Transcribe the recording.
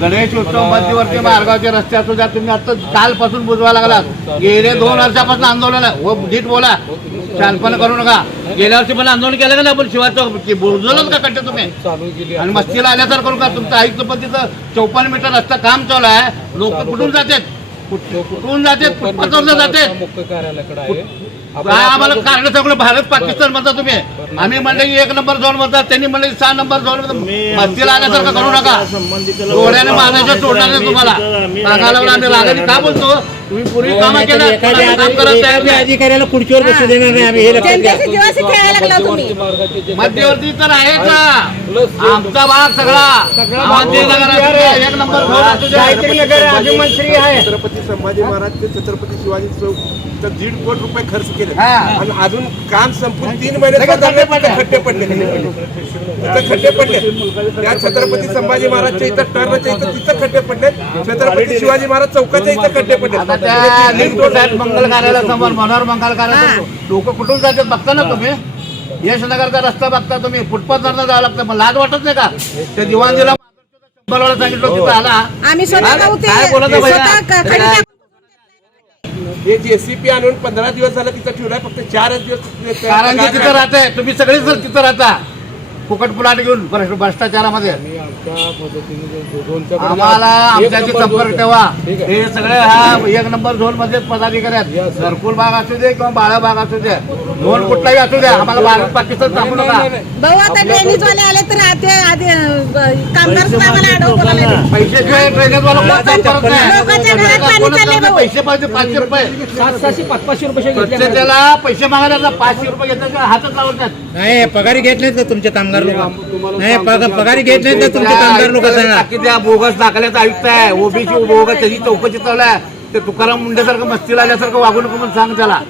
गणेश उत्सव मध्यवर्ती मार्गावरचे रस्ते असू द्या तुम्ही आता कालपासून बुजवा लागलात. गेले दोन वर्षापासून आंदोलन हो नीट बोला. शांतपणे करू नका. गेल्या वर्षी पण आंदोलन केलं का नाही आपण शिवाय बुजवलं का कंटे तुम्ही? आणि मस्तीला आल्यासारखं करू का? तुमचं ऐकलं पण तिथं चौपन्न मीटर रस्ता काम चालू आहे. लोक कुठून जातात? कुठून मुख्य कार्यालयाकडे आहे. काय आम्हाला कारण सगळं भारत पाकिस्तान म्हणता तुम्ही. आम्ही म्हणले की एक नंबर झोन म्हणतात त्यांनी म्हणले की सहा नंबर झोन मस्तीला आल्यासारखं करू नका. डोळ्याने मारायचं सोडणार नाही तुम्हाला. आम्ही का बोलतो? तुम्ही पूर्वी कामं केलं एखाद्या काम करत एखाद्या नाही. अधिकाऱ्याला खुर्चीवर बसू देणार नाही आम्ही हे लक्षात घ्या. जनतेच्या जीवाशी खेळायला लागला तुम्ही. मध्यवर्ती तर आहेच ना. आमचा भाग सगळा. द्या, एक नंबर झोन असू द्या. छत्रपती संभाजी महाराज ते छत्रपती शिवाजी चौक तर दीड कोटी रुपये खर्च केले. हा. आणि अजून काम संपून तीन महिने सुद्धा खड्डे नाही, तिथे खड्डे पडले. तिथे खड्डे पडले. त्या छत्रपती संभाजी महाराजच्या इथं टर्नच्या इथं तिथं खड्डे पडले. छत्रपती शिवाजी महाराज चौकाच्या इथं खड्डे पडले. त्या लिंक रोड आहेत मंगल कार्यालयासमोर मनोहर मंगल कार्यालय लोक कुठून जातात बघता ना तुम्ही? यशनगरचा रस्ता बघता तुम्ही. फुटपाथ जायला लागतं. मग लाज वाटत नाही का? ते दिवाण दिला शंभर वेळा सांगितलं तिथं आला. आम्ही स्वतः काय? स्वतः क- हे जेसीपी आणून पंधरा दिवस झालं तिथं ठेवलाय. फक्त चारच दिवस कारण की तिथं राहते तुम्ही सगळेच तिथं राहता. फुकट पुलाट घेऊन भ्रष्ट- भ्रष्टाचारामध्ये मी आमच्या पद्धतीने जो- दोनच्याकडे आम्हाला एक आमच्याशी नंबर संपर्क दोन- ठेवा ठीक आहे. हे सगळे हा एक नंबर झोन मध्येच पदाधिकारी आहेत sir. घरकुल भाग असू दे किंवा बाळा भाग असू दे झोन कुठलाही असू द्या आम्हाला भारत पाकिस्तान नाही, नका नाही, नाही. भाऊ आता ड्रेनेजवाले आले तर आधी आधी कामगार आम्हाला. पैसे शिवाय ट्रेनेत वाला कोण काम करत नाही. लोकांच्या भाऊ. पैसे पाहिजे पाचशे रुपये. सात सहाशे पाच पाचशे रुपये घेतले प्रत्येकाला पैसे मागायला पाचशे रुपये घेतले का हातच लावतात. नाही पगारी घेत नाहीत का तुमचे कामगार लोक नाही पगार- पगारी घेत नाहीत का तुमचे कामगार लोक सांगा. बोगस दाखल्याचा आयुक्त आहे. ओबीसी बोगस त्याची चौकशी चालू आहे. ते तुकाराम मुंडेसारखं मस्तीला आल्यासारखं वागू नको म्हणून सांग त्याला.